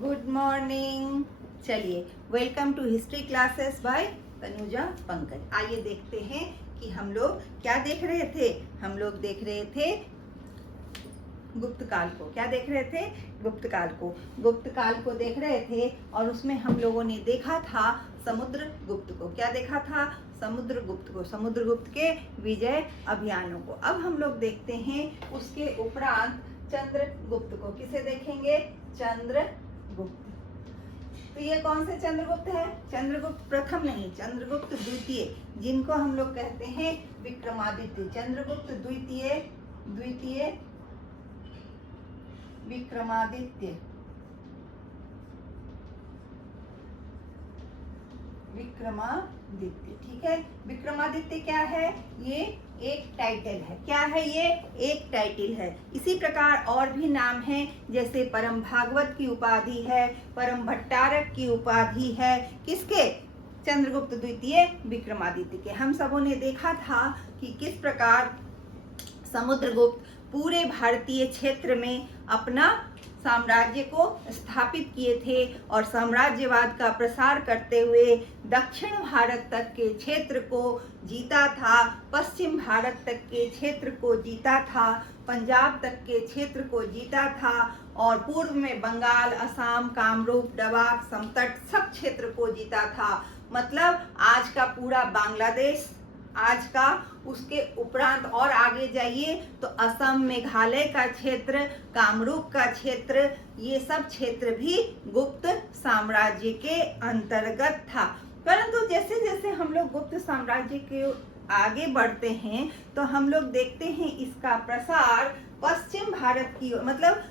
Good morning. चलिए, welcome to history classes by Tanuja Pankaj. आइए देखते हैं कि हम लोग क्या देख रहे थे। हम लोग देख रहे थे गुप्त काल को। क्या देख रहे थे? गुप्त काल को। गुप्त काल को देख रहे थे और उसमें हम लोगों ने देखा था समुद्र गुप्त को। क्या देखा था? समुद्र गुप्त को, समुद्र गुप्त के विजय अभियानों को। अब हम लोग देखते हैं उसके उपरांत चंद्रगुप्त को। किसे देखेंगे? चंद्रगुप्त। तो ये कौन से चंद्रगुप्त है? चंद्रगुप्त प्रथम नहीं, चंद्रगुप्त द्वितीय, जिनको हम लोग कहते हैं विक्रमादित्य। चंद्रगुप्त द्वितीय, द्वितीय विक्रमादित्य। विक्रमादित्य, ठीक है। विक्रमादित्य क्या है? ये एक टाइटल है। क्या है ये? एक टाइटल है। इसी प्रकार और भी नाम हैं, जैसे परम भागवत की उपाधि है, परम भट्टारक की उपाधि है। किसके? चंद्रगुप्त द्वितीय विक्रमादित्य के। हम सबों ने देखा था कि किस प्रकार समुद्रगुप्त पूरे भारतीय क्षेत्र में अपना साम्राज्य को स्थापित किए थे और साम्राज्यवाद का प्रसार करते हुए दक्षिण भारत तक के क्षेत्र को जीता था, पश्चिम भारत तक के क्षेत्र को जीता था, पंजाब तक के क्षेत्र को जीता था और पूर्व में बंगाल, असम, कामरूप, डबाक, समतट सब क्षेत्र को जीता था। मतलब आज का पूरा बांग्लादेश, आज का, उसके उपरांत और आगे जाइए तो असम, मेघालय का क्षेत्र, कामरूप का क्षेत्र, ये सब क्षेत्र भी गुप्त साम्राज्य के अंतर्गत था। परंतु जैसे जैसे हम लोग गुप्त साम्राज्य के आगे बढ़ते हैं तो हम लोग देखते हैं इसका प्रसार पश्चिम भारत की ओर, मतलब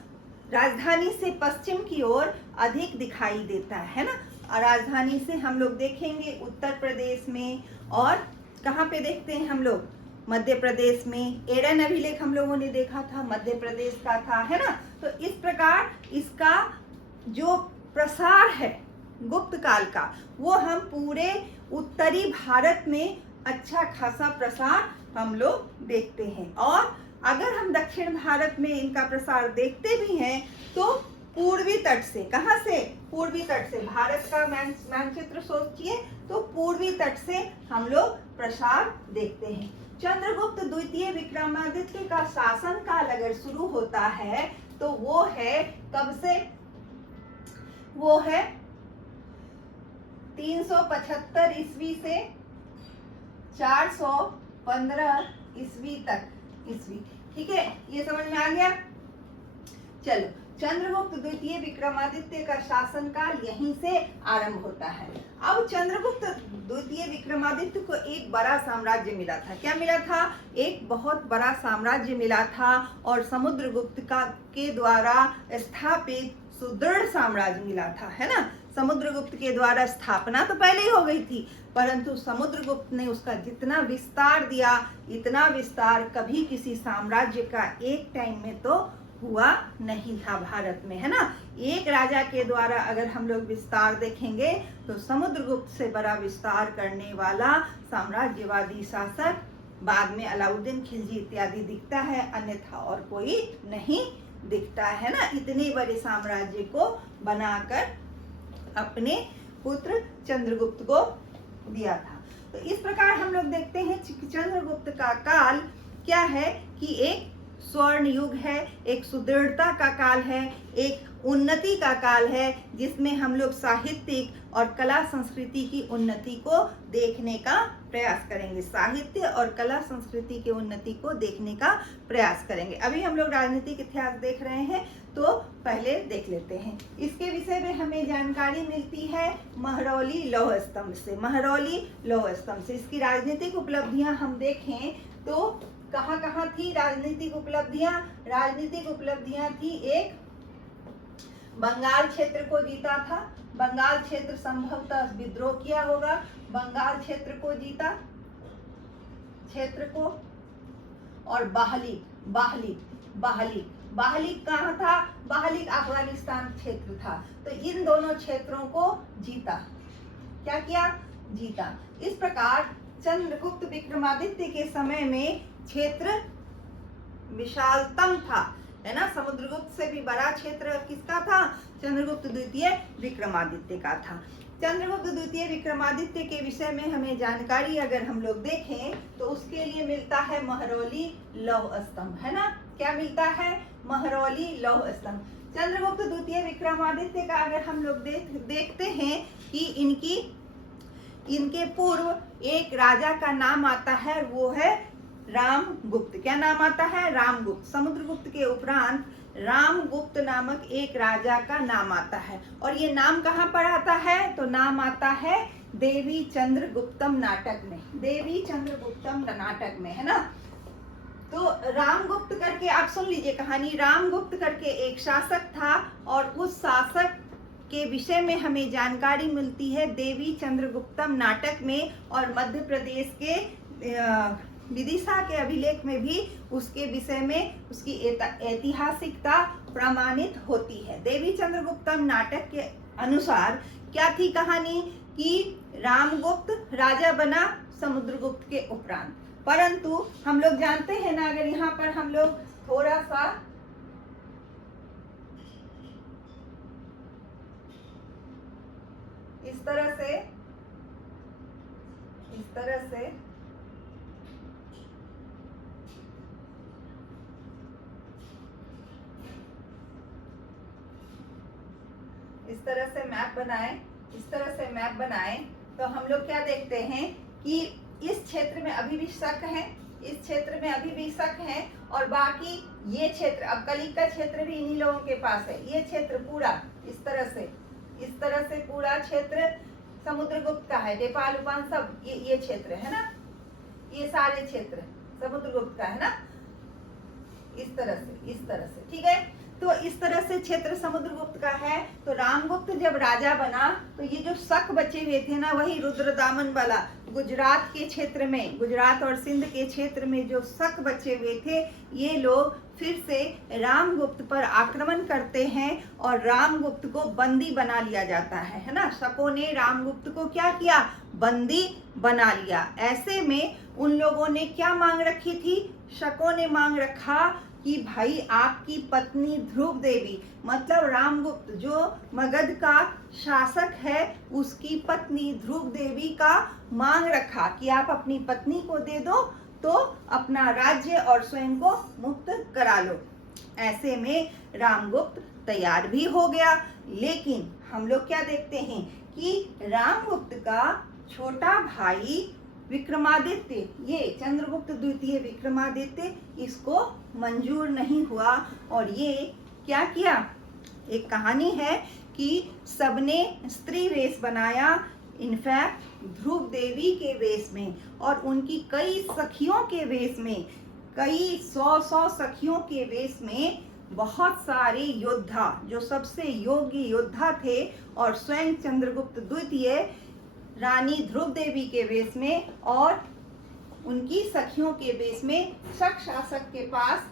राजधानी से पश्चिम की ओर अधिक दिखाई देता है ना। और राजधानी से हम लोग देखेंगे उत्तर प्रदेश में, और कहाँ पे देखते हैं हम लोग? मध्य प्रदेश में। एडन अभिलेख हम लोगों ने देखा था, मध्य प्रदेश का था, है ना। तो इस प्रकार इसका जो प्रसार है गुप्त काल का, वो हम पूरे उत्तरी भारत में अच्छा खासा प्रसार हम लोग देखते हैं। और अगर हम दक्षिण भारत में इनका प्रसार देखते भी हैं तो पूर्वी तट से। कहाँ से? पूर्वी तट से। भारत का मानचित्र सोचिए तो पूर्वी तट से हम लोग प्रसार देखते हैं। चंद्रगुप्त द्वितीय विक्रमादित्य का शासन काल अगर शुरू होता है तो वो है कब से? वो है 375 ईस्वी से 415 ईस्वी तक। ईस्वी, ठीक है। ये समझ में आ गया? चलो, चंद्रगुप्त द्वितीय विक्रमादित्य का शासनकाल यहीं से आरंभ होता है। अब चंद्रगुप्त द्वितीय विक्रमादित्य को एक बड़ा साम्राज्य मिला था। क्या मिला था? एक बहुत बड़ा साम्राज्य मिला था और समुद्रगुप्त के द्वारा स्थापित सुदृढ़ साम्राज्य मिला था, है ना। समुद्रगुप्त के द्वारा स्थापना तो पहले ही हो गई थी, परंतु समुद्रगुप्त ने उसका जितना विस्तार दिया, इतना विस्तार कभी किसी साम्राज्य का एक टाइम में तो हुआ नहीं था भारत में, है ना। एक राजा के द्वारा अगर हम लोग विस्तार देखेंगे तो समुद्रगुप्त से बड़ा विस्तार करने वाला साम्राज्यवादी शासक बाद में अलाउद्दीन खिलजी इत्यादि दिखता है, अन्यथा और कोई नहीं दिखता है ना। इतने बड़े साम्राज्य को बनाकर अपने पुत्र चंद्रगुप्त को दिया था। तो इस प्रकार हम लोग देखते हैं चंद्रगुप्त का काल क्या है कि एक स्वर्ण युग है, एक सुदृढ़ता का काल है, एक उन्नति का काल है, जिसमें हम लोग साहित्यिक और कला संस्कृति की उन्नति को देखने का प्रयास करेंगे। साहित्य और कला संस्कृति की उन्नति को देखने का प्रयास करेंगे। अभी हम लोग राजनीतिक इतिहास देख रहे हैं तो पहले देख लेते हैं। इसके विषय में हमें जानकारी मिलती है महरौली लौह स्तंभ से। महरौली लौह स्तंभ से इसकी राजनीतिक उपलब्धियां हम देखें तो कहाँ कहाँ थी राजनीतिक उपलब्धियां? राजनीतिक उपलब्धियां थी, एक बंगाल क्षेत्र को जीता था। बंगाल क्षेत्र संभवतः विद्रोह किया होगा, बंगाल क्षेत्र को जीता, क्षेत्र को। और बाहलिक, बाहलिक, बाहलिक, बाहलिक कहाँ था? बाहलिक अफगानिस्तान क्षेत्र था। तो इन दोनों क्षेत्रों को जीता। क्या किया? जीता। इस प्रकार चंद्रगुप्त विक्रमादित्य के समय में क्षेत्र विशालतम था, है ना। समुद्रगुप्त से भी बड़ा क्षेत्र किसका था? चंद्रगुप्त द्वितीय विक्रमादित्य का था। चंद्रगुप्त द्वितीय विक्रमादित्य के विषय में हमें जानकारी अगर हम लोग देखें तो उसके लिए मिलता है महरौली लौह स्तंभ, है ना। क्या मिलता है? महरौली लौह स्तंभ। चंद्रगुप्त द्वितीय विक्रमादित्य का अगर हम लोग देखते हैं कि इनके पूर्व एक राजा का नाम आता है, वो है रामगुप्त। क्या नाम आता है? रामगुप्त। समुद्रगुप्त के उपरांत रामगुप्त नामक एक राजा का नाम आता है। और ये नाम कहाँ पर आता है? तो नाम आता है देवी चंद्रगुप्तम नाटक में, देवी चंद्रगुप्तम नाटक में, है ना। तो रामगुप्त करके आप सुन लीजिए कहानी। रामगुप्त करके एक शासक था और उस शासक के विषय में हमें जानकारी मिलती है देवी चंद्रगुप्तम नाटक में, और मध्य प्रदेश के विदिशा के अभिलेख में भी उसके विषय में उसकी ऐतिहासिकता प्रमाणित होती है। देवी चंद्रगुप्तम नाटक के अनुसार क्या थी कहानी कि रामगुप्त राजा बना समुद्रगुप्त के उपरांत, परंतु हम लोग जानते हैं ना, अगर यहाँ पर हम लोग थोड़ा सा इस तरह से मैप बनाएं तो हम लोग क्या देखते हैं कि इस क्षेत्र में अभी भी शक है, और बाकी ये क्षेत्र, अब कलिंग का क्षेत्र भी इन्हीं लोगों के पास है। ये क्षेत्र पूरा इस तरह से पूरा क्षेत्र समुद्रगुप्त का है। नेपाल उपान सब ये क्षेत्र है ना, ये सारे क्षेत्र समुद्रगुप्त का है ना। इस तरह से ठीक है। तो इस तरह से क्षेत्र समुद्रगुप्त का है। तो रामगुप्त जब राजा बना तो ये जो शक बचे हुए थे ना, वही रुद्रदामन वाला गुजरात के क्षेत्र में, गुजरात और सिंध के क्षेत्र में जो शक बचे हुए थे, ये लोग फिर से रामगुप्त पर आक्रमण करते हैं और रामगुप्त को बंदी बना लिया जाता है ना। शकों ने रामगुप्त को क्या किया? बंदी बना लिया। ऐसे में उन लोगों ने क्या मांग रखी थी? शकों ने मांग रखा कि भाई आपकी पत्नी ध्रुव देवी, मतलब रामगुप्त जो मगध का शासक है, उसकी पत्नी ध्रुव देवी का मांग रखा कि आप अपनी पत्नी को दे दो तो अपना राज्य और स्वयं को मुक्त करा लो। ऐसे में रामगुप्त तैयार भी हो गया, लेकिन हम लोग क्या देखते हैं कि रामगुप्त का छोटा भाई विक्रमादित्य, ये चंद्रगुप्त द्वितीय विक्रमादित्य, इसको मंजूर नहीं हुआ और ये क्या किया? एक कहानी है कि सबने स्त्री वेश बनाया, इनफैक्ट ध्रुव देवी के वेश में और उनकी कई सखियों के वेश में, कई सौ सखियों के वेश में बहुत सारे योद्धा, जो सबसे योग्य योद्धा थे, और स्वयं चंद्रगुप्त द्वितीय रानी ध्रुव देवी के वेश में और उनकी सखियों के वेश में शक शासक के पास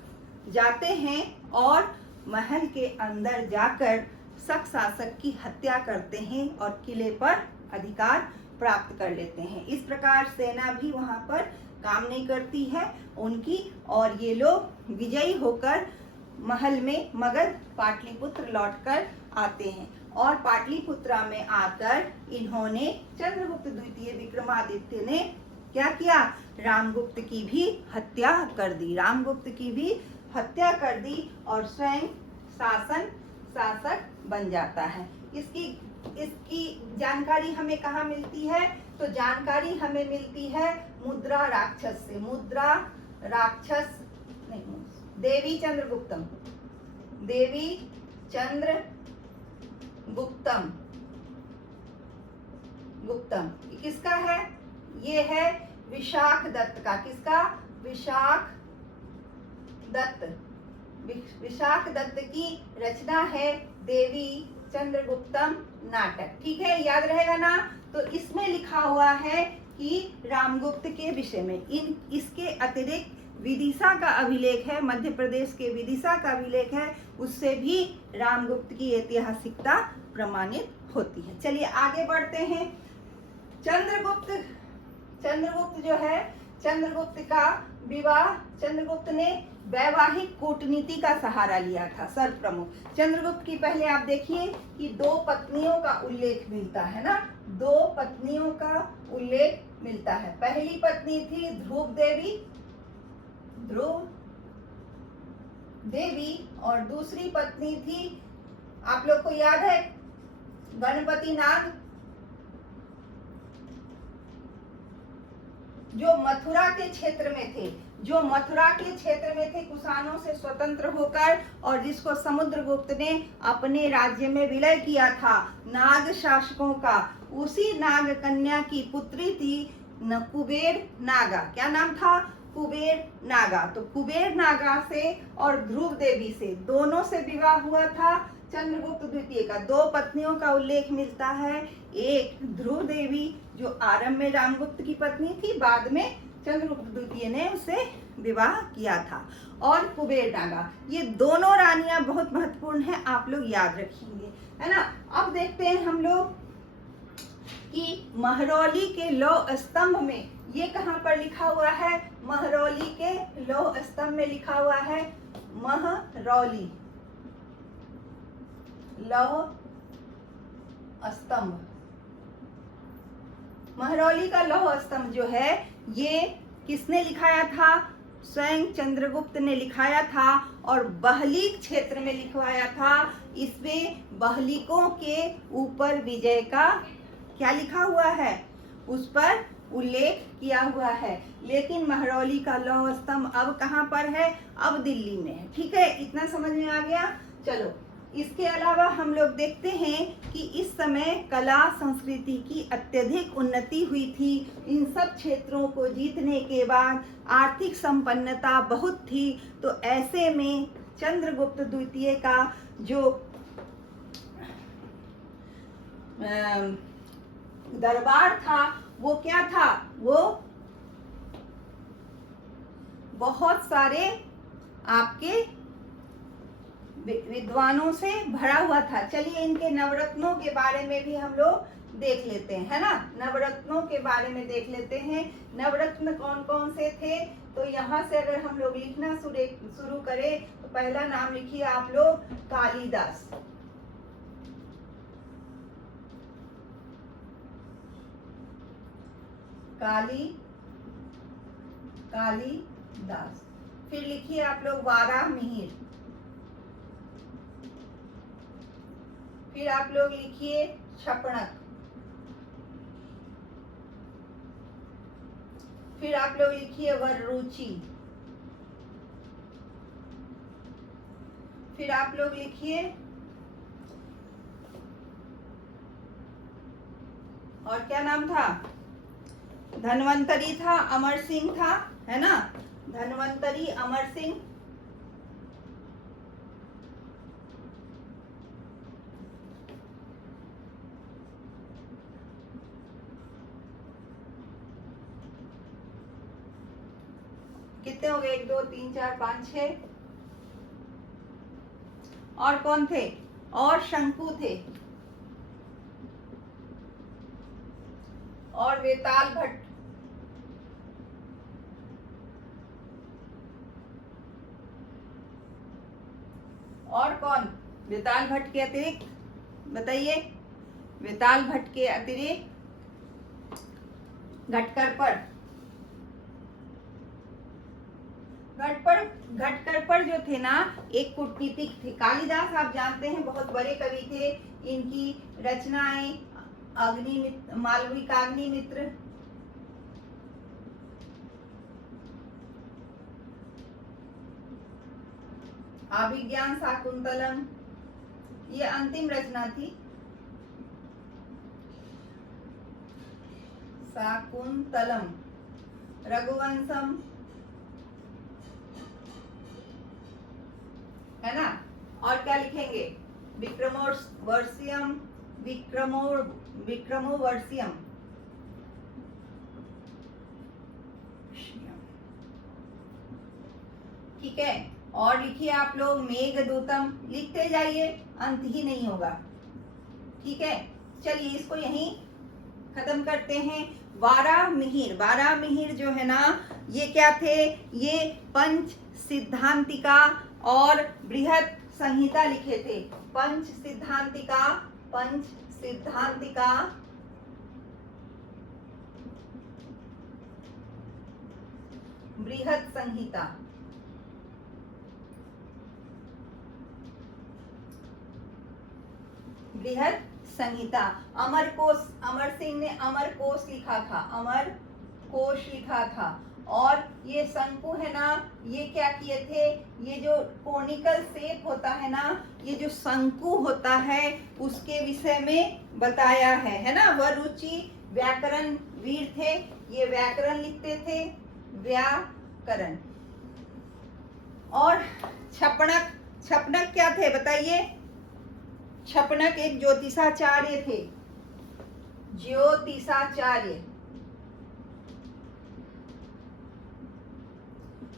जाते हैं और महल के अंदर जाकर शक शासक की हत्या करते हैं और किले पर अधिकार प्राप्त कर लेते हैं। इस प्रकार सेना भी वहां पर काम नहीं करती है उनकी, और ये लोग विजयी होकर महल में मगध पाटलिपुत्र लौटकर आते हैं। और पाटलिपुत्रा में आकर इन्होंने, चंद्रगुप्त द्वितीय विक्रमादित्य ने क्या किया? रामगुप्त की भी हत्या कर दी और स्वयं शासक बन जाता है। इसकी जानकारी हमें कहाँ मिलती है? तो जानकारी हमें मिलती है मुद्रा राक्षस से। देवी चंद्रगुप्तम किसका है? ये है विशाख दत्त का। किसका? विशाख दत्त की रचना है देवी चंद्रगुप्तम नाटक। ठीक है, याद रहेगा ना। तो इसमें लिखा हुआ है कि रामगुप्त के विषय में इसके अतिरिक्त विदिशा का अभिलेख है, मध्य प्रदेश के विदिशा का अभिलेख है, उससे भी रामगुप्त की ऐतिहासिकता प्रमाणित होती है। चलिए आगे बढ़ते हैं। चंद्रगुप्त जो है, चंद्रगुप्त का विवाह, चंद्रगुप्त ने वैवाहिक कूटनीति का सहारा लिया था सर्व प्रमुख। चंद्रगुप्त की पहले आप देखिए कि 2 पत्नियों का उल्लेख मिलता है ना, 2 पत्नियों का उल्लेख मिलता है। पहली पत्नी थी ध्रुव देवी और दूसरी पत्नी थी, आप लोग को याद है, गणपति नाग, जो मथुरा के क्षेत्र में थे, कुषाणों से स्वतंत्र होकर, और जिसको समुद्रगुप्त ने अपने राज्य में विलय किया था नाग शासकों का। उसी नाग कन्या की पुत्री थी कुबेर नागा। क्या नाम था? कुबेर नागा। तो कुबेर नागा से और ध्रुव देवी से, दोनों से विवाह हुआ था चंद्रगुप्त द्वितीय का। 2 पत्नियों का उल्लेख मिलता है, एक ध्रुव देवी जो आरंभ में रामगुप्त की पत्नी थी, बाद में चंद्रगुप्त द्वितीय ने उसे विवाह किया था, और कुबेर नागा। ये दोनों रानियां बहुत महत्वपूर्ण हैं, आप लोग याद रखेंगे, है ना। अब देखते हैं हम लोग कि महरौली के लौह स्तंभ में, ये कहाँ पर लिखा हुआ है? महरौली के लौह स्तंभ में लिखा हुआ है महरौली लौह स्तंभ। महरौली का लौह स्तंभ जो है, ये किसने लिखाया था? स्वयं चंद्रगुप्त ने लिखाया था, और बहलीक क्षेत्र में लिखवाया था। इसमें बहलीकों के ऊपर विजय का क्या लिखा हुआ है? उस पर उल्लेख किया हुआ है। लेकिन महरौली का लौह स्तंभ अब कहाँ पर है? अब दिल्ली में है। ठीक है, इतना समझ में आ गया। चलो, इसके अलावा हम लोग देखते हैं कि इस समय कला संस्कृति की अत्यधिक उन्नति हुई थी। इन सब क्षेत्रों को जीतने के बाद आर्थिक संपन्नता बहुत थी। तो ऐसे में चंद्रगुप्त द्वितीय का जो दरबार था, वो क्या था? वो बहुत सारे आपके विद्वानों से भरा हुआ था। चलिए, इनके नवरत्नों के बारे में भी हम लोग देख लेते हैं, है ना। नवरत्नों के बारे में देख लेते हैं। नवरत्न कौन कौन से थे? तो यहाँ से अगर हम लोग लिखना शुरू करें तो पहला नाम लिखिए आप लोग, कालिदास। कालिदास। फिर लिखिए आप लोग वाराहमिहिर। फिर आप लोग लिखिए शपणक। फिर आप लोग लिखिए वररुचि। फिर आप लोग लिखिए, और क्या नाम था? धन्वंतरी था, अमर सिंह था, है ना। धन्वंतरी, अमर सिंह। कितने हो गए? 1 2 3 4 5 6। और कौन थे? और शंकु थे, और वेताल भट्ट। और कौन? वेताल भट्ट के अतिरिक्त बताइए। वेताल भट्ट के अतिरिक्त घटकरपर जो थे ना, एक कूटनीतिक थे। कालिदास आप जानते हैं बहुत बड़े कवि थे। इनकी रचनाएं मालविकाग्निमित्र, अभिज्ञान शाकुंतलम, ये अंतिम रचना थी। शाकुंतलम, रघुवंशम, है ना। और क्या लिखेंगे? विक्रमोर्वशीयम, विक्रमोर्वशीयम। ठीक है। और लिखिए आप लोग मेघदूतम। लिखते जाइए, अंत ही नहीं होगा। ठीक है, चलिए इसको यहीं खत्म करते हैं। वाराहमिहिर जो है ना, ये क्या थे? ये पंच सिद्धांतिका और बृहत संहिता लिखे थे। पंच सिद्धांतिका, बृहत संहिता। बृहत संहिता। अमरकोश, अमर सिंह ने अमरकोश लिखा था, अमरकोश लिखा था। और ये शंकु है ना, ये क्या किए थे, ये जो कोनिकल शेप होता है ना, ये जो शंकु होता है उसके विषय में बताया है ना। वरुचि व्याकरण वीर थे, ये व्याकरण लिखते थे, व्याकरण। और छपणक, छपणक क्या थे बताइए? छपणक एक ज्योतिषाचार्य थे, ज्योतिषाचार्य,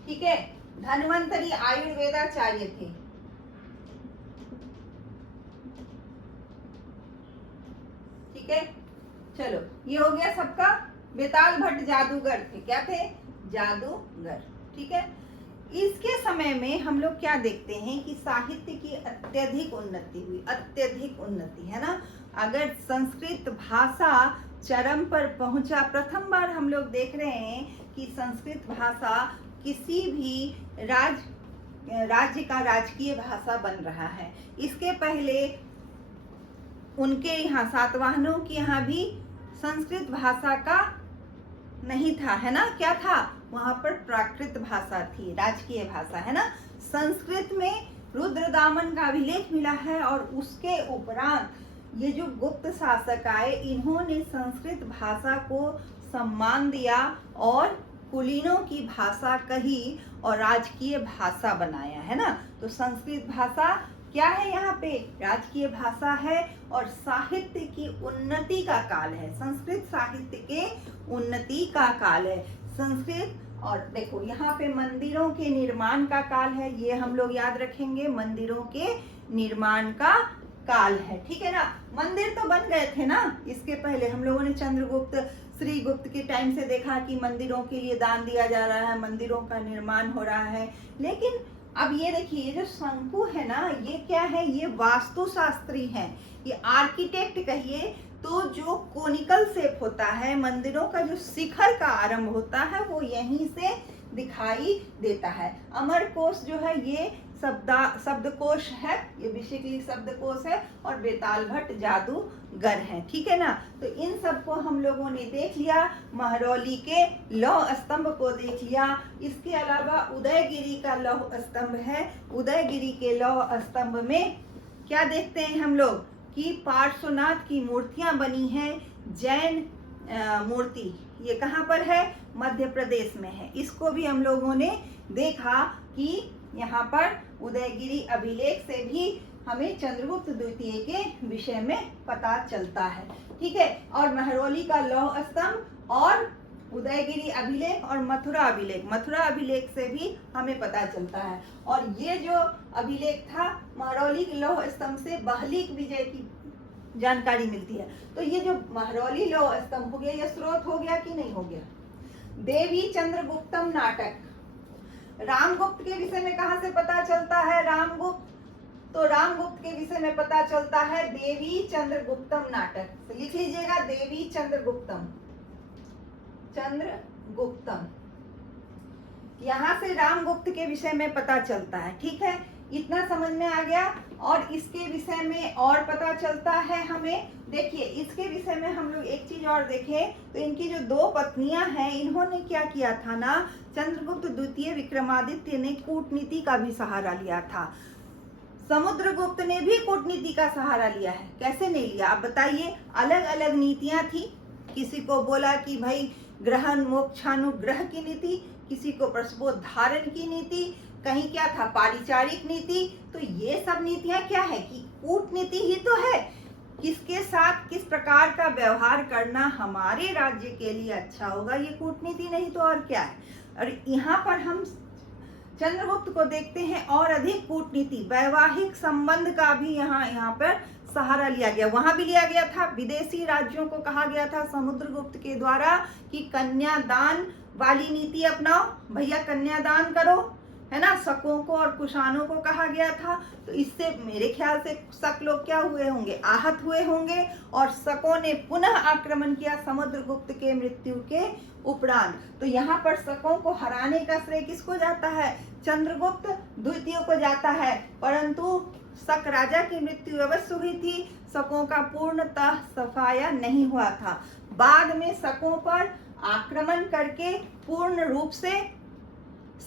ठीक है। धन्वंतरी आयुर्वेदाचार्य थे, ठीक है। चलो ये हो गया सबका। बेताल भट्ट जादूगर थे, क्या थे? जादूगर, ठीक है। इसके समय में हम लोग क्या देखते हैं कि साहित्य की अत्यधिक उन्नति हुई, अत्यधिक उन्नति, है ना। अगर संस्कृत भाषा चरम पर पहुंचा, प्रथम बार हम लोग देख रहे हैं कि संस्कृत भाषा किसी भी राज्य का राजकीय भाषा बन रहा है। इसके पहले उनके यहाँ सातवाहनों के यहाँ भी संस्कृत भाषा का नहीं था, है ना। क्या था वहां पर? प्राकृत भाषा थी, राजकीय भाषा, है ना। संस्कृत में रुद्रदामन का अभिलेख मिला है और उसके उपरांत ये जो गुप्त शासक आए, इन्होंने संस्कृत भाषा को सम्मान दिया और कुलीनों की भाषा कही और राजकीय भाषा बनाया, है ना। तो संस्कृत भाषा क्या है यहाँ पे? राजकीय भाषा है और साहित्य की उन्नति का काल है, संस्कृत साहित्य के उन्नति का काल है संस्कृत। और देखो यहाँ पे मंदिरों के निर्माण का काल है, ये हम लोग याद रखेंगे, मंदिरों के निर्माण का काल है, ठीक है ना। मंदिर तो बन गए थे ना, इसके पहले हम लोगों ने चंद्रगुप्त, श्रीगुप्त के टाइम से देखा कि मंदिरों के लिए दान दिया जा रहा है, मंदिरों का निर्माण हो रहा है। लेकिन अब ये देखिए, ये जो शंकु है ना, ये क्या है? ये वास्तुशास्त्री है, ये आर्किटेक्ट कहिए तो जो कोनिकल शेप होता है, मंदिरों का जो शिखर का आरंभ होता है वो यहीं से दिखाई देता है। अमरकोश जो है ये शब्दकोश है, ये बेसिकली शब्दकोश है, और बेताल भट्ट जादूगर है, ठीक है ना। तो इन सबको हम लोगों ने देख लिया, महरौली के लौह स्तंभ को देख लिया। इसके अलावा उदयगिरी का लौह स्तंभ है, उदयगिरी के लौह स्तंभ में क्या देखते हैं हम लोग कि पार्श्वनाथ की मूर्तियां बनी हैं, जैन मूर्ति। ये कहाँ पर है? मध्य प्रदेश में है। इसको भी हम लोगों ने देखा कि यहाँ पर उदयगिरी अभिलेख से भी हमें चंद्रगुप्त द्वितीय के विषय में पता चलता है, ठीक है। और महरौली का लौह स्तंभ और उदयगिरी अभिलेख और मथुरा अभिलेख, मथुरा अभिलेख से भी हमें पता चलता है। और ये जो अभिलेख था महरौली के लौह स्तंभ से बहलीक विजय की जानकारी मिलती है। तो ये जो महरौली लौह स्तंभ हो गया, ये स्रोत हो गया कि नहीं हो गया? देवी चंद्रगुप्तम नाटक, रामगुप्त के विषय में कहां से पता चलता है? रामगुप्त, तो रामगुप्त के विषय में पता चलता है देवी चंद्रगुप्तम नाटक। तो लिख लीजिएगा देवी चंद्रगुप्तम, चंद्रगुप्तम, यहाँ से रामगुप्त के विषय में पता चलता है, ठीक है। इतना समझ में आ गया। और इसके विषय में और पता चलता है हमें, देखिए इसके विषय में हम लोग एक चीज और देखें तो इनकी जो दो पत्नियां हैं, इन्होंने क्या किया था ना, चंद्रगुप्त द्वितीय विक्रमादित्य ने कूटनीति का भी सहारा लिया था, समुद्रगुप्त ने भी कूटनीति का सहारा लिया है। कैसे नहीं लिया आप बताइए? अलग अलग नीतियां थी, किसी को बोला कि भाई ग्रहण मोक्षानुग्रह की नीति, किसी को प्रसवोद्धारण की नीति, कहीं क्या था पारिचारिक नीति। तो ये सब नीतियां क्या है कि कूटनीति ही तो है, किसके साथ किस प्रकार का व्यवहार करना हमारे राज्य के लिए अच्छा होगा, ये कूटनीति नहीं तो और क्या है। और यहाँ पर हम चंद्रगुप्त को देखते हैं और अधिक कूटनीति, वैवाहिक संबंध का भी यहाँ पर सहारा लिया गया। वहां भी लिया गया था, विदेशी राज्यों को कहा गया था समुद्रगुप्त के द्वारा कि कन्यादान वाली नीति अपनाओ, भैया कन्यादान करो, है ना, शकों को और कुषाणों को कहा गया था। तो इससे मेरे ख्याल से शक लोग क्या हुए होंगे, आहत हुए होंगे, और शकों ने पुनः आक्रमण किया समुद्रगुप्त के मृत्यु के उपरांत। तो यहाँ पर शकों को हराने का श्रेय किसको जाता है, चंद्रगुप्त द्वितीय को जाता है, परंतु शक राजा की मृत्यु अवश्य हुई थी, शकों का पूर्णतः सफाया नहीं हुआ था। बाद में शकों पर आक्रमण करके पूर्ण रूप से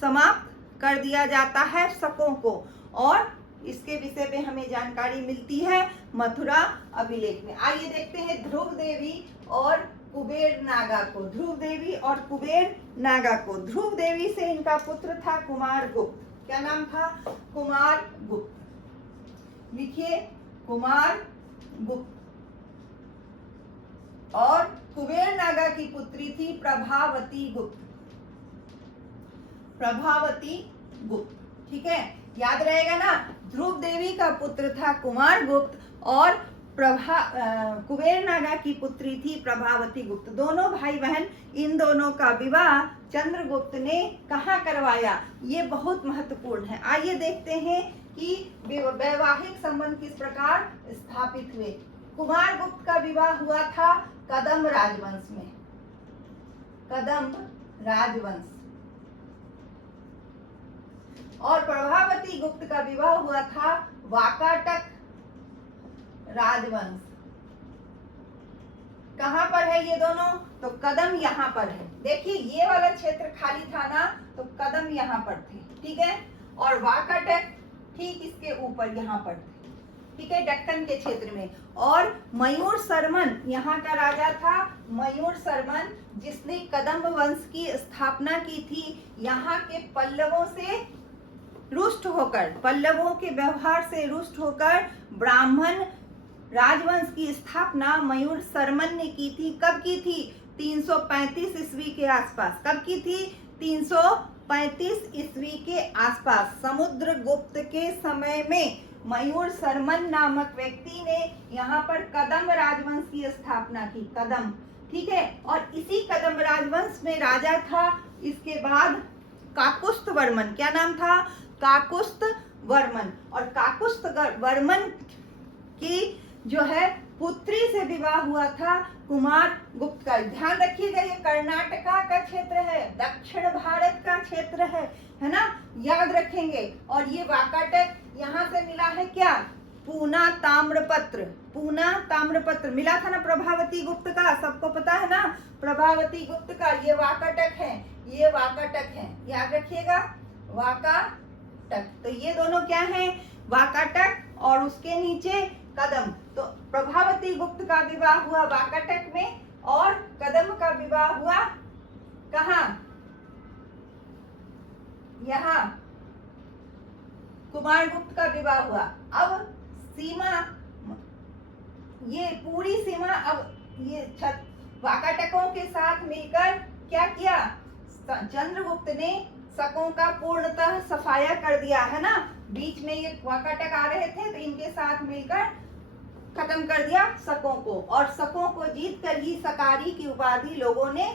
समाप्त कर दिया जाता है शकों को, और इसके विषय में हमें जानकारी मिलती है मथुरा अभिलेख में। आइए देखते हैं ध्रुव देवी और कुबेर नागा को। ध्रुव देवी और कुबेर नागा को, ध्रुव देवी से इनका पुत्र था कुमार गुप्त। क्या नाम था, कुमार गुप्त। लिखिए कुमार गुप्त। और कुबेर नागा की पुत्री थी प्रभावती गुप्त। प्रभावती गुप्त, ठीक है, याद रहेगा ना। ध्रुव देवी का पुत्र था कुमार गुप्त और कुबेर नागा की पुत्री थी प्रभावती गुप्त। दोनों भाई बहन, इन दोनों का विवाह चंद्रगुप्त ने कहाँ करवाया, ये बहुत महत्वपूर्ण है। आइए देखते हैं कि वैवाहिक संबंध किस प्रकार स्थापित हुए। कुमार गुप्त का विवाह हुआ था कदम्ब राजवंश में, कदम्ब राजवंश, और प्रभावती गुप्त का विवाह हुआ था वाकाटक राजवंश। कहां पर है ये दोनों, तो कदम यहाँ पर है। देखिए ये वाला क्षेत्र खाली था ना, तो कदम यहाँ पर थे, ठीक है, और वाकाटक ठीक इसके ऊपर यहाँ पर थे, ठीक है, दक्कन के क्षेत्र में। और मयूर शर्मन यहाँ का राजा था, मयूर शर्मन, जिसने कदम्ब वंश की स्थापना की थी। यहाँ के पल्लवों से रुष्ट होकर, पल्लवों के व्यवहार से रुष्ट होकर ब्राह्मण राजवंश की स्थापना मयूर शर्मन ने की थी। कब की थी, 335 ईस्वी के आसपास। कब की थी, 335 ईस्वी के आसपास। समुद्रगुप्त के समय में मयूर शर्मन नामक व्यक्ति ने यहाँ पर कदम्ब राजवंश की स्थापना की, कदम्ब, ठीक है। और इसी कदम्ब राजवंश में राजा था इसके बाद काकुस्थ वर्मन। क्या नाम था, काकुस्थ वर्मन। और काकुस्थ वर्मन की जो है पुत्री से विवाह हुआ था कुमार गुप्त का। ध्यान रखिएगा ये कर्नाटका का क्षेत्र है, दक्षिण भारत का क्षेत्र है ना, याद रखेंगे। और ये वाकाटक यहाँ से मिला है क्या, पूना ताम्रपत्र, पूना ताम्रपत्र मिला था ना प्रभावती गुप्त का, सबको पता है ना प्रभावती गुप्त का। ये वाकाटक है, ये वाकाटक है, याद रखिएगा वाकाटक। तो ये दोनों क्या हैं, वाकाटक और उसके नीचे कदम। तो प्रभावती गुप्त का विवाह हुआ वाकाटक में और कदम का विवाह हुआ कहाँ, यहाँ कुमार गुप्त का विवाह हुआ। अब सीमा, ये पूरी सीमा, अब ये वाकाटकों के साथ मिलकर क्या किया, चंद्रगुप्त ने शकों का पूर्णतः सफाया कर दिया, है ना। बीच में ये वाकाटक आ रहे थे तो इनके साथ मिलकर खत्म कर दिया शकों को, और शकों को जीत कर ही शकारी की उपाधि लोगों ने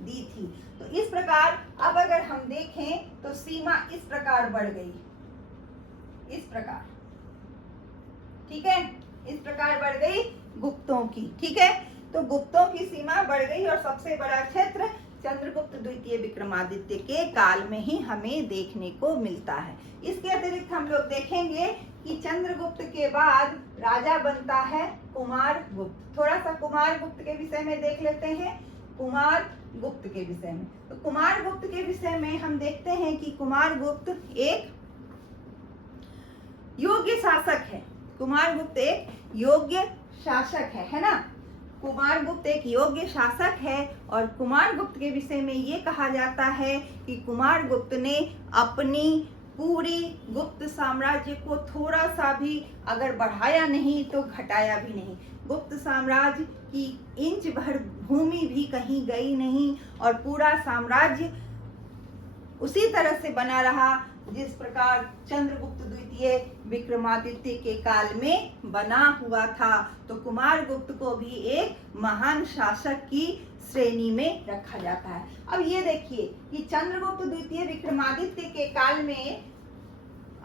दी थी। तो इस प्रकार अब अगर हम देखें तो सीमा इस प्रकार बढ़ गई, इस प्रकार, ठीक है, इस प्रकार बढ़ गई गुप्तों की, ठीक है। तो गुप्तों की सीमा बढ़ गई और सबसे बड़ा क्षेत्र चंद्रगुप्त द्वितीय विक्रमादित्य के काल में ही हमें देखने को मिलता है। इसके अतिरिक्त हम लोग देखेंगे कि चंद्रगुप्त के बाद राजा बनता है कुमार गुप्त। थोड़ा सा कुमार गुप्त के विषय में देख लेते हैं, कुमार गुप्त के विषय में। तो कुमार गुप्त के विषय में हम देखते हैं कि कुमार गुप्त एक योग्य शासक है। कुमार गुप्त एक योग्य शासक है ना। कुमार गुप्त एक योग्य शासक है और कुमार गुप्त के विषय में ये कहा जाता है कि कुमार गुप्त ने अपनी पूरी गुप्त साम्राज्य को थोड़ा सा भी अगर बढ़ाया नहीं तो घटाया भी नहीं। गुप्त साम्राज्य की इंच भर भूमि भी कहीं गई नहीं और पूरा साम्राज्य उसी तरह से बना रहा जिस प्रकार चंद्रगुप्त द्वितीय द्वितीय विक्रमादित्य के काल में बना हुआ था। तो कुमारगुप्त को भी एक महान शासक की श्रेणी में रखा जाता है। अब ये देखिए कि चंद्रगुप्त द्वितीय विक्रमादित्य के काल में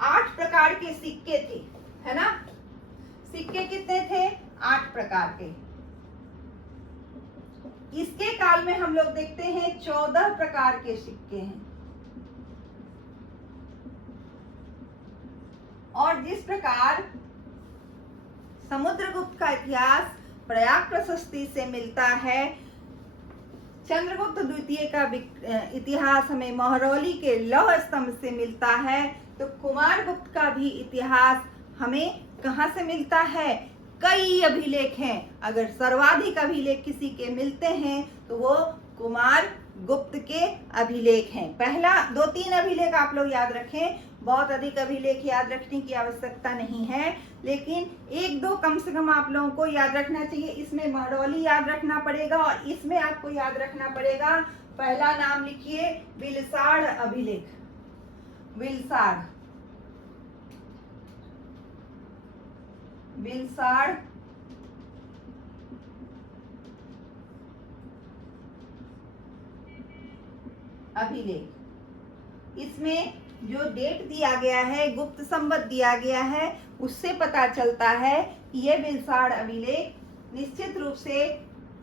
8 प्रकार के सिक्के थे, है ना। सिक्के कितने थे? 8 प्रकार के। इसके काल में हम लोग देखते हैं 14 प्रकार के सिक्के हैं। और जिस प्रकार समुद्रगुप्त का इतिहास प्रयाग प्रशस्ति से मिलता है, चंद्रगुप्त द्वितीय का इतिहास हमें महरौली के लौह स्तंभ से मिलता है, तो कुमारगुप्त का भी इतिहास हमें कहां से मिलता है? कई अभिलेख हैं। अगर सर्वाधिक अभिलेख किसी के मिलते हैं तो वो कुमारगुप्त के अभिलेख हैं। पहला 2-3 अभिलेख आप लोग याद रखें, बहुत अधिक अभिलेख याद रखने की आवश्यकता नहीं है, लेकिन 1-2 कम से कम आप लोगों को याद रखना चाहिए। इसमें महरौली याद रखना पड़ेगा और इसमें आपको याद रखना पड़ेगा, पहला नाम लिखिए विलसाड़ अभिलेख। विलसाड़ अभिलेख। इसमें जो डेट दिया गया है, गुप्त संवत दिया गया है, उससे पता चलता है कि यह विलसाड़ अभिलेख निश्चित रूप से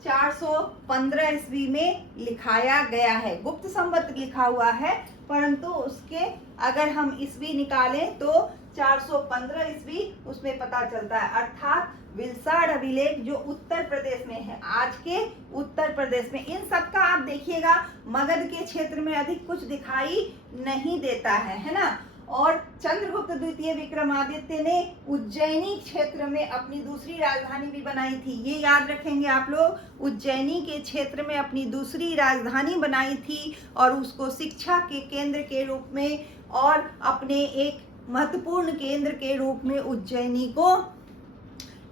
415 ईस्वी में लिखाया गया है। गुप्त संवत लिखा हुआ है, परंतु उसके अगर हम ईस्वी निकालें तो 415 ईस्वी उसमें पता चलता है। अर्थात विलसाड़ अभिलेख जो उत्तर प्रदेश में है, आज के उत्तर प्रदेश में, इन सब का आप देखिएगा मगध के क्षेत्र में अधिक कुछ दिखाई नहीं देता है ना। और चंद्रगुप्त द्वितीय विक्रमादित्य ने उज्जैनी क्षेत्र में अपनी दूसरी राजधानी भी बनाई थी। ये याद रखेंगे आप लोग, उज्जैनी के क्षेत्र में अपनी दूसरी राजधानी बनाई थी और उसको शिक्षा के केंद्र के रूप में और अपने एक महत्वपूर्ण केंद्र के रूप में उज्जैनी को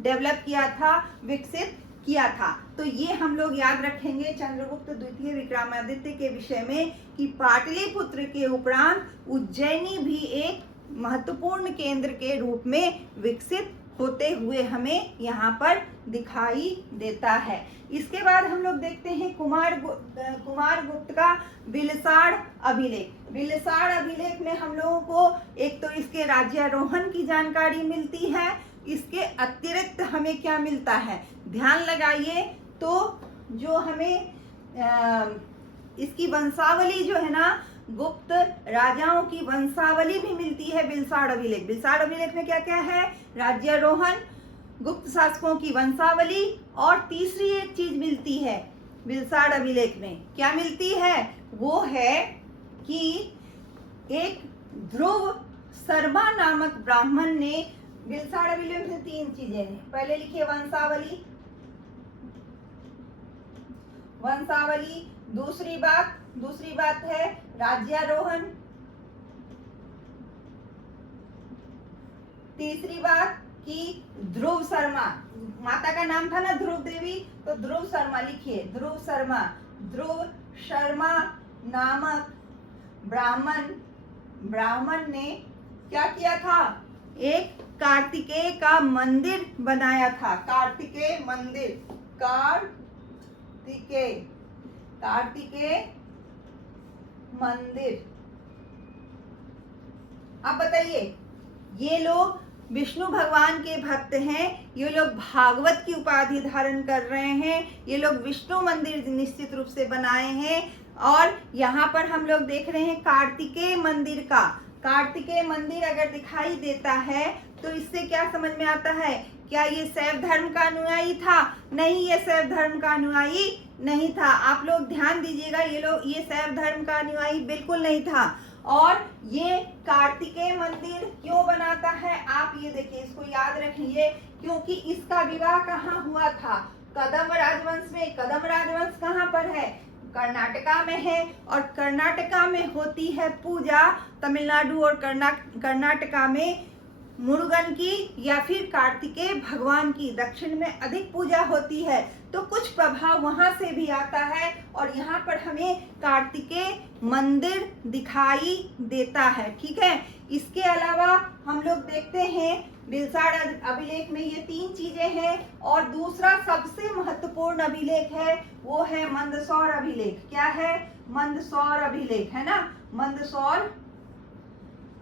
डेवलप किया था, विकसित किया था। तो ये हम लोग याद रखेंगे चंद्रगुप्त द्वितीय विक्रमादित्य के विषय में कि पाटलिपुत्र के उपरांत उज्जैनी भी एक महत्वपूर्ण केंद्र के रूप में विकसित होते हुए हमें यहाँ पर दिखाई देता है। इसके बाद हम लोग देखते हैं कुमारगुप्त का विलसाड़ अभिलेख। विलसाड़ अभिलेख में हम लोगों को एक तो इसके राज्यारोहण की जानकारी मिलती है, इसके अतिरिक्त हमें क्या मिलता है, ध्यान लगाइए, तो जो हमें इसकी वंशावली जो है ना, गुप्त राजाओं की वंशावली भी मिलती है विलसाड़ अभिलेख। विलसाड़ अभिलेख में क्या क्या है? राज्यारोहण, गुप्त शासकों की वंशावली, और तीसरी एक चीज मिलती है विलसाड़ अभिलेख में। क्या मिलती है? वो है कि एक ध्रुव शर्मा नामक ब्राह्मण ने, विलसाड़ अभिलेख में 3 चीजें हैं। पहले लिखिए वंशावली, दूसरी बात है राज्यारोहण, तीसरी बात कि ध्रुव शर्मा, माता का नाम था ना ध्रुव देवी, तो ध्रुव शर्मा लिखिए, ध्रुव शर्मा नामक ब्राह्मण ने क्या किया था? एक कार्तिकेय का मंदिर बनाया था। कार्तिकेय मंदिर। अब बताइए, ये लोग विष्णु भगवान के भक्त हैं, ये लोग भागवत की उपाधि धारण कर रहे हैं, ये लोग विष्णु मंदिर निश्चित रूप से बनाए हैं। और यहाँ पर हम लोग देख रहे हैं कार्तिकेय मंदिर अगर दिखाई देता है तो इससे क्या समझ में आता है? क्या ये शैव धर्म का अनुयायी था? नहीं, ये शैव धर्म का अनुयायी नहीं था। आप लोग ध्यान दीजिएगा, ये शैव धर्म का अनुयायी बिल्कुल नहीं था। और ये कार्तिकेय मंदिर क्यों बनाता है? आप ये देखिए, इसको याद रखिए, क्योंकि इसका विवाह कहाँ हुआ था? कदम राजवंश में। कदम राजवंश कहाँ पर है? कर्नाटका में है। और कर्नाटका में होती है पूजा, तमिलनाडु और कर्नाटका में मुरुगन की या फिर कार्तिकेय भगवान की दक्षिण में अधिक पूजा होती है, तो कुछ प्रभाव वहां से भी आता है और यहाँ पर हमें कार्तिकेय मंदिर दिखाई देता है। ठीक है, इसके अलावा हम लोग देखते हैं बिलसाड़ अभिलेख में ये 3 चीजें हैं और दूसरा सबसे महत्वपूर्ण अभिलेख है वो है मंदसौर अभिलेख। क्या है? मंदसौर अभिलेख, है ना, मंदसौर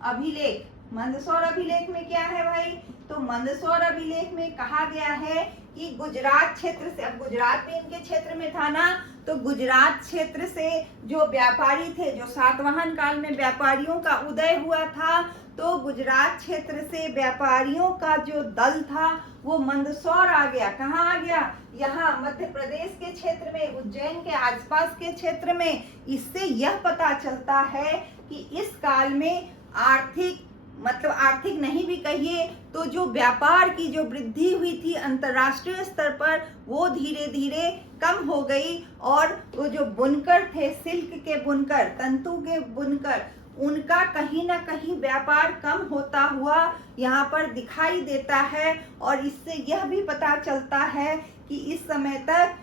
अभिलेख। मंदसौर अभिलेख में क्या है भाई? तो मंदसौर अभिलेख में कहा गया है कि गुजरात क्षेत्र से, अब गुजरात भी इनके क्षेत्र में था ना, तो गुजरात क्षेत्र से जो व्यापारी थे, जो सातवाहन काल में व्यापारियों का उदय हुआ था, तो गुजरात क्षेत्र से व्यापारियों का जो दल था वो मंदसौर आ गया। कहाँ आ गया? यहाँ मध्य प्रदेश के क्षेत्र में, उज्जैन के आसपास के क्षेत्र में। इससे यह पता चलता है कि इस काल में आर्थिक, मतलब आर्थिक नहीं भी कहिए तो जो व्यापार की जो वृद्धि हुई थी अंतर्राष्ट्रीय स्तर पर, वो धीरे धीरे कम हो गई और वो जो बुनकर थे, सिल्क के बुनकर, तंतु के बुनकर, उनका कहीं ना कहीं व्यापार कम होता हुआ यहाँ पर दिखाई देता है। और इससे यह भी पता चलता है कि इस समय तक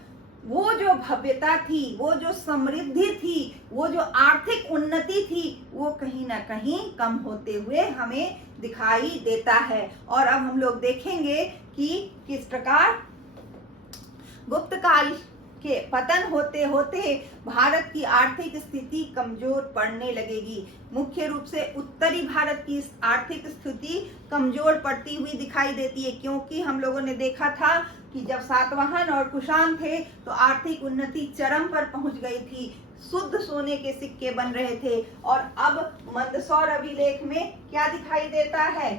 वो जो भव्यता थी, वो जो समृद्धि थी, वो जो आर्थिक उन्नति थी, वो कहीं ना कहीं कम होते हुए हमें दिखाई देता है। और अब हम लोग देखेंगे कि किस प्रकार गुप्त काल के पतन होते होते भारत की आर्थिक स्थिति कमजोर पड़ने लगेगी। मुख्य रूप से उत्तरी भारत की आर्थिक स्थिति कमजोर पड़ती हुई दिखाई देती है, क्योंकि हम लोगों ने देखा था कि जब सातवाहन और कुषाण थे तो आर्थिक उन्नति चरम पर पहुंच गई थी, शुद्ध सोने के सिक्के बन रहे थे। और अब मंदसौर अभिलेख में क्या दिखाई देता है?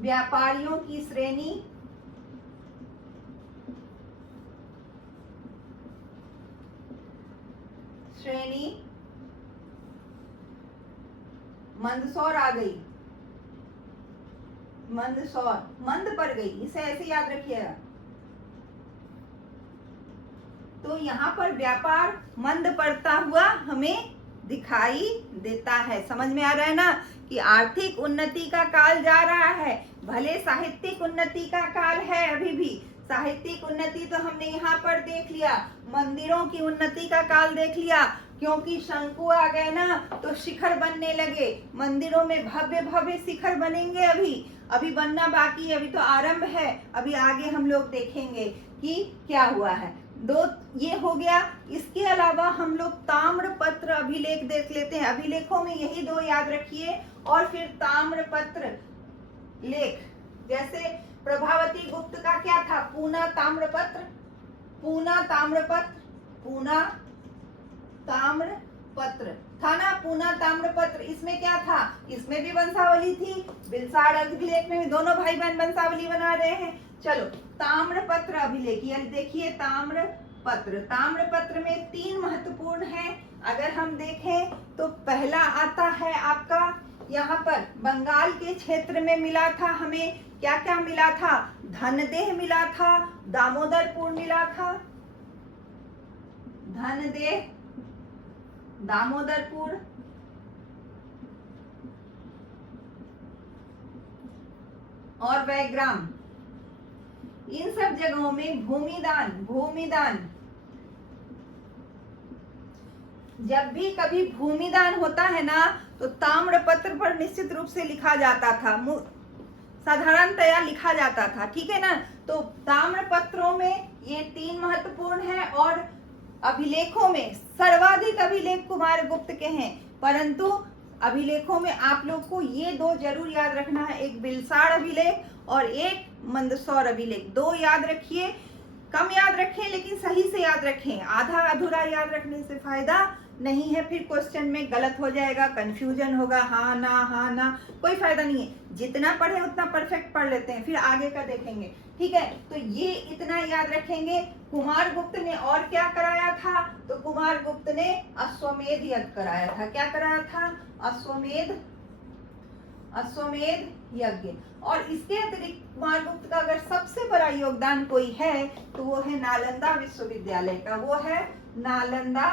व्यापारियों की श्रेणी मंदसौर आ गई, मंदसौर मंद पड़ गई, इसे ऐसे याद रखिएगा। तो यहाँ पर व्यापार मंद पड़ता हुआ हमें दिखाई देता है। समझ में आ रहा है ना कि आर्थिक उन्नति का काल जा रहा है, भले साहित्यिक उन्नति का काल है अभी भी। साहित्यिक उन्नति तो हमने यहाँ पर देख लिया, मंदिरों की उन्नति का काल देख लिया, क्योंकि शंकु आ गए ना तो शिखर बनने लगे। मंदिरों में भव्य भव्य शिखर बनेंगे, अभी बनना बाकी है, अभी तो आरंभ है, अभी आगे हम लोग देखेंगे कि क्या हुआ है। दो ये हो गया। इसके अलावा हम लोग ताम्रपत्र अभिलेख देख लेते हैं। अभिलेखों में यही 2 याद रखिए। और फिर ताम्रपत्र लेख, जैसे प्रभावती गुप्त का क्या था? पूना ताम्रपत्र, पूना ताम्रपत्र, पूना ताम्रपत्र था ना, पूना ताम्रपत्र। इसमें क्या था? इसमें भी वंशावली थी, बिलसाड़ अभिलेख में भी दोनों भाई बहन वंशावली बना रहे हैं। चलो ताम्रपत्र अभिलेख, यानी देखिए ताम्रपत्र, ताम्रपत्र में 3 महत्वपूर्ण हैं। अगर हम देखें तो पहला आता है आपका यहाँ पर बंगाल के क्षेत्र में मिला था, हमें क्या क्या मिला था? धनदेह मिला था, दामोदरपुर मिला था, धनदेह, दामोदरपुर और वैग्राम। इन सब जगहों में भूमिदान, जब भी कभी भूमिदान होता है ना तो ताम्रपत्र पर निश्चित रूप से लिखा जाता था, साधारणतया लिखा जाता था। ठीक है ना, तो ताम्रपत्रों में ये 3 महत्वपूर्ण है। और अभिलेखों में सर्वाधिक अभिलेख कुमार गुप्त के हैं, परंतु अभिलेखों में आप लोग को ये 2 जरूर याद रखना है, एक बिलसाड़ अभिलेख और एक मंदसौर अभिलेख। 2 याद रखिए, कम याद रखें लेकिन सही से याद रखें, आधा अधूरा याद रखने से फायदा नहीं है, फिर क्वेश्चन में गलत हो जाएगा, कंफ्यूजन होगा, हाँ ना, कोई फायदा नहीं है। जितना पढ़े उतना परफेक्ट पढ़ लेते हैं, फिर आगे का देखेंगे। ठीक है, तो ये इतना याद रखेंगे। कुमार गुप्त ने और क्या कराया था? तो कुमार गुप्त ने अश्वमेध यज्ञ कराया था। क्या कराया था? अश्वमेध यज्ञ। और इसके अतिरिक्त कुमार गुप्त का अगर सबसे बड़ा योगदान कोई है तो वो है नालंदा विश्वविद्यालय का, वो है नालंदा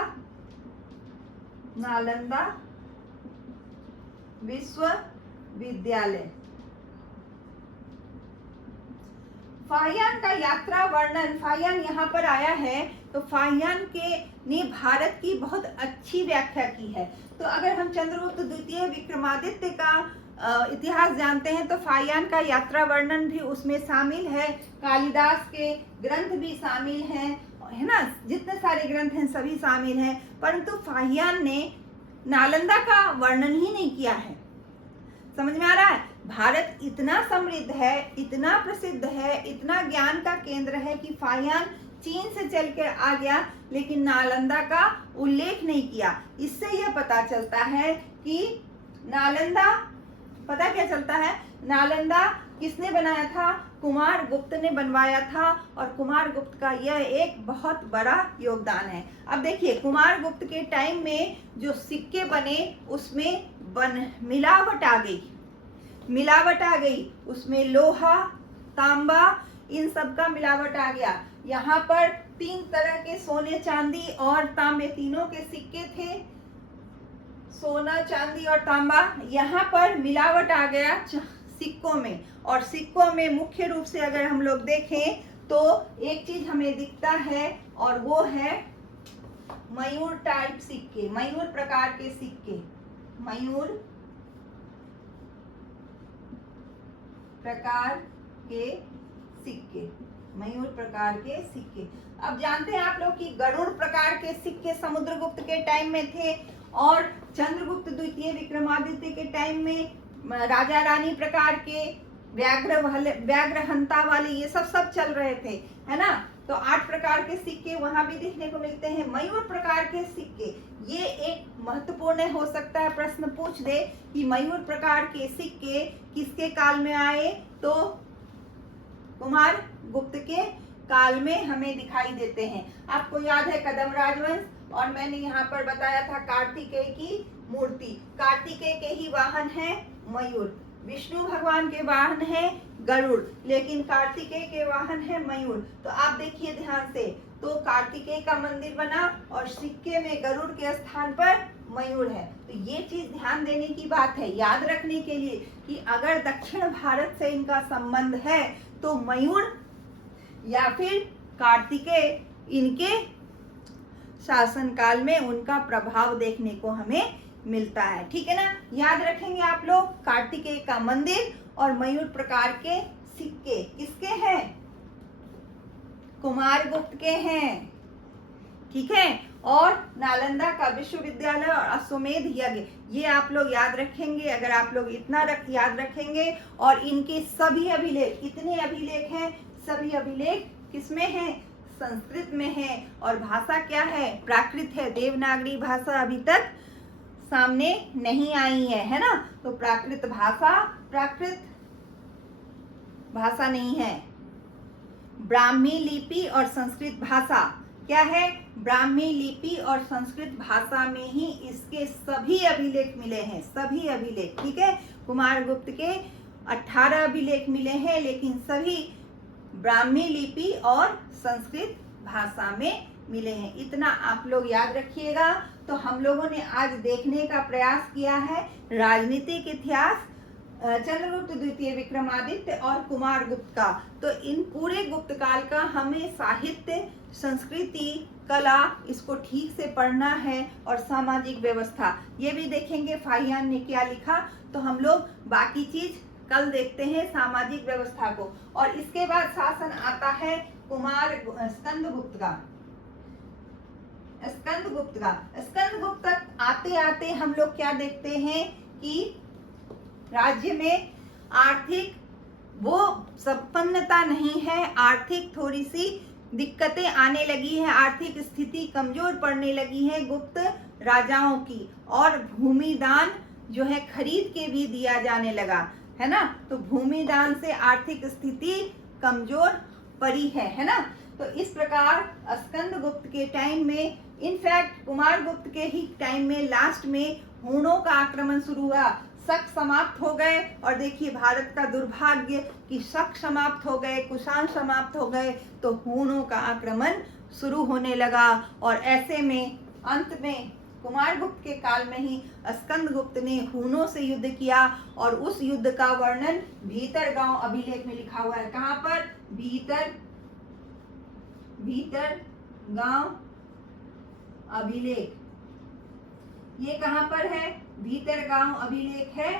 विश्वविद्यालय। फाहियान का यात्रा वर्णन, फाहियान यहाँ पर आया है तो फाहियान के ने भारत की बहुत अच्छी व्याख्या की है। तो अगर हम चंद्रगुप्त द्वितीय विक्रमादित्य का इतिहास जानते हैं तो फाहियान का यात्रा वर्णन भी उसमें शामिल है, कालिदास के ग्रंथ भी शामिल हैं, है ना, जितने सारे ग्रंथ हैं सभी शामिल हैं, परंतु फाहियान ने नालंदा का वर्णन ही नहीं किया है। समझ में आ रहा है? भारत इतना समृद्ध है, इतना प्रसिद्ध है, इतना ज्ञान का केंद्र है कि फाहियान चीन से चलकर आ गया लेकिन नालंदा का उल्लेख नहीं किया। इससे यह पता चलता है कि नालंदा, पता क्या चलता है, नालंदा किसने बनाया था? कुमार गुप्त ने बनवाया था, और कुमार गुप्त का यह एक बहुत बड़ा योगदान है। अब देखिए कुमार गुप्त के टाइम में जो सिक्के बने उसमें मिलावट आ गई, उसमें लोहा, तांबा, इन सब का मिलावट आ गया। यहाँ पर 3 तरह के सोने, चांदी और तांबे, तीनों के सिक्के थे, सोना, चांदी और तांबा। यहाँ पर मिलावट आ गया सिक्कों में, और सिक्कों में मुख्य रूप से अगर हम लोग देखें तो एक चीज हमें दिखता है और वो है मयूर टाइप सिक्के, मयूर प्रकार के सिक्के, मयूर प्रकार के सिक्के, मयूर प्रकार के सिक्के। अब जानते हैं आप लोग कि गरुड़ प्रकार के सिक्के समुद्रगुप्त के टाइम में थे, और चंद्रगुप्त द्वितीय विक्रमादित्य के टाइम में राजा रानी प्रकार के, व्याघ्रहंता वाले, ये सब चल रहे थे, है ना। तो 8 प्रकार के सिक्के वहां भी देखने को मिलते हैं। मयूर प्रकार के सिक्के, ये एक महत्वपूर्ण हो सकता है, प्रश्न पूछ दे कि मयूर प्रकार के सिक्के किसके काल में आए, तो कुमार गुप्त के काल में हमें दिखाई देते हैं। आपको याद है कदम राजवंश, और मैंने यहाँ पर बताया था कार्तिकेय की मूर्ति, कार्तिकेय के ही वाहन है मयूर, विष्णु भगवान के वाहन है गरुड़, लेकिन कार्तिकेय के वाहन है मयूर। तो आप देखिए ध्यान से, तो कार्तिकेय का मंदिर बना और सिक्के में गरुड़ के स्थान पर मयूर है। तो ये चीज ध्यान देने की बात है, याद रखने के लिए कि अगर दक्षिण भारत से इनका संबंध है तो मयूर या फिर कार्तिकेय, इनके शासनकाल में उनका प्रभाव देखने को हमें मिलता है। ठीक है ना, याद रखेंगे आप लोग, कार्तिकेय का मंदिर और मयूर प्रकार के सिक्के किसके हैं? कुमार गुप्त के हैं। ठीक है, और नालंदा का विश्वविद्यालय और अश्वमेध यज्ञ, ये आप लोग याद रखेंगे। अगर आप लोग इतना याद रखेंगे, और इनके सभी अभिलेख, कितने अभिलेख हैं, सभी अभिलेख किसमें हैं? संस्कृत में है, और भाषा क्या है? प्राकृत है। देवनागरी भाषा अभी तक सामने नहीं आई है ना। तो प्राकृत भाषा नहीं है। ब्राह्मी लिपि और संस्कृत भाषा क्या है? ब्राह्मी लिपि और संस्कृत भाषा में ही इसके सभी अभिलेख मिले हैं, सभी अभिलेख। ठीक है, कुमार गुप्त के 18 अभिलेख मिले हैं, लेकिन सभी ब्राह्मी लिपि और संस्कृत भाषा में मिले हैं। इतना आप लोग याद रखिएगा। तो हम लोगों ने आज देखने का प्रयास किया है राजनीतिक इतिहास, चंद्रगुप्त द्वितीय विक्रमादित्य और कुमार गुप्त का। तो इन पूरे गुप्त काल का हमें साहित्य, संस्कृति, कला, इसको ठीक से पढ़ना है, और सामाजिक व्यवस्था ये भी देखेंगे फाहियान ने क्या लिखा। तो हम लोग बाकी चीज कल देखते हैं, सामाजिक व्यवस्था को। और इसके बाद शासन आता है स्कंदगुप्त तक आते आते हम लोग क्या देखते हैं कि राज्य में आर्थिक वो संपन्नता नहीं है, आर्थिक थोड़ी सी दिक्कतें आने लगी है, आर्थिक स्थिति कमजोर पड़ने लगी है गुप्त राजाओं की, और भूमि दान जो है खरीद के भी दिया जाने लगा, है ना। तो भूमि दान से आर्थिक स्थिति कमजोर पड़ी है ना। तो इस प्रकार स्कंदगुप्त के टाइम में, इनफैक्ट कुमार गुप्त के ही टाइम में लास्ट में हूणों का आक्रमण शुरू हुआ, शक समाप्त हो गए। और देखिए भारत का दुर्भाग्य कि शक समाप्त हो गए, कुषाण समाप्त हो गए, तो हूणों का आक्रमण शुरू होने लगा। और ऐसे में अंत में कुमारगुप्त के काल में ही स्कंदगुप्त ने हूनों से युद्ध किया और उस युद्ध का वर्णन भीतरगांव अभिलेख में लिखा हुआ है। कहाँ पर? भीतरगांव अभिलेख। ये कहाँ पर है? भीतरगांव अभिलेख है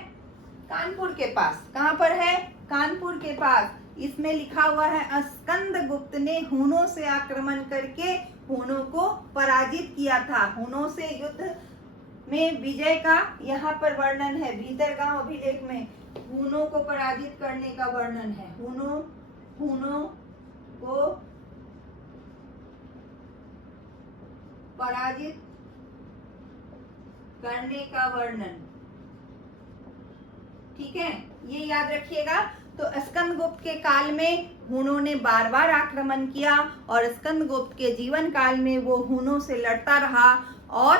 कानपुर के पास। कहाँ पर है? कानपुर के पास। इसमें लिखा हुआ है स्कंदगुप्त ने हूनों से आक्रमण करके हूनों को पराजित किया था। हूनों से युद्ध में विजय का यहाँ पर वर्णन है। भीतरगांव अभिलेख में हूनों को पराजित करने का वर्णन है। हूनों को पराजित करने का वर्णन। ठीक है, ये याद रखिएगा। तो स्कंदगुप्त के काल में हूनों ने बार बार आक्रमण किया और स्कंदगुप्त के जीवन काल में वो हूनों से लड़ता रहा और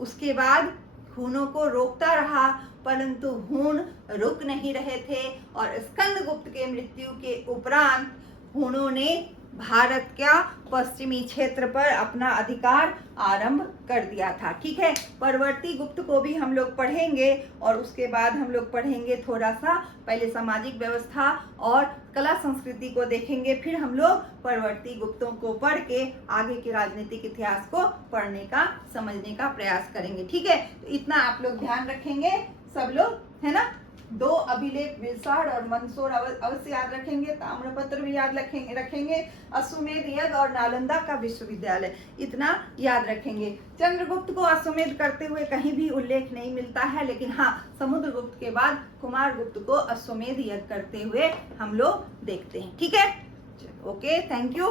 उसके बाद हूनों को रोकता रहा, परंतु हून रुक नहीं रहे थे और स्कंदगुप्त के मृत्यु के उपरांत हूनों ने भारत का पश्चिमी क्षेत्र पर अपना अधिकार आरंभ कर दिया था। ठीक है, परवर्ती गुप्त को भी हम लोग पढ़ेंगे और उसके बाद हम लोग पढ़ेंगे थोड़ा सा पहले सामाजिक व्यवस्था और कला संस्कृति को देखेंगे, फिर हम लोग परवर्ती गुप्तों को पढ़ के आगे के राजनीतिक इतिहास को पढ़ने का, समझने का प्रयास करेंगे। ठीक है, तो इतना आप लोग ध्यान रखेंगे सब लोग, है ना। 2 अभिलेख विलसाड़ और मंदसौर अवश्य याद रखेंगे। ताम्रपत्र भी याद रखेंगे। अश्वमेध यज्ञ और नालंदा का विश्वविद्यालय, इतना याद रखेंगे। चंद्रगुप्त को अश्वमेध करते हुए कहीं भी उल्लेख नहीं मिलता है, लेकिन हाँ, समुद्रगुप्त के बाद कुमारगुप्त को अश्वमेध यज्ञ करते हुए हम लोग देखते हैं। ठीक है, ओके, थैंक यू।